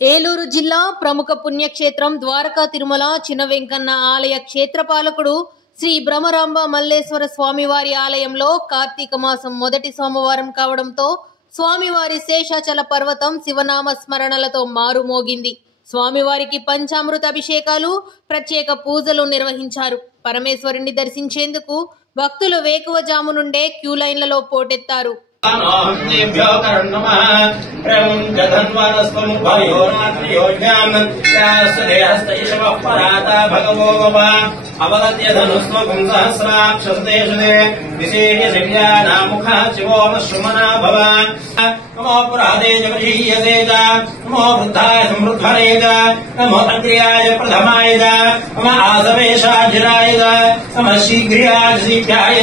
ఏలూరు జిల్లా ప్రముఖ పుణ్యక్షేత్రం ద్వారకా తిరుమల చిన్న వెంకన్న ఆలయ క్షేత్రపాలకుడు శ్రీ బ్రహ్మరాంబ మల్లేశ్వర స్వామివారి ఆలయంలో కార్తీక మాసం మొదటి సోమవారం కావడంతో స్వామివారి శేషాచల పర్వతం శివనామ స్మరణలతో మారుమోగింది. స్వామివారికి పంచామృత అభిషేకాలు, ప్రత్యేక పూజలు నిర్వహించారు. పరమేశ్వరుని దర్శించేందుకు భక్తులు వేకువజాము నుండే క్యూ లైన్లలో పోటెత్తారు. అవగత్య ధనుస్వం సహస్రాక్షే శివోమశ్రుమనా భవ నమో పురాదే జగీయతే నమో వృద్ధాయ సమృద్ధరే నమో అగ్ర్యాయ ప్రథమాయ నమ ఆసవేశాజిరాయ నమ శీఘ్ర్యాయ శీఘ్రాయ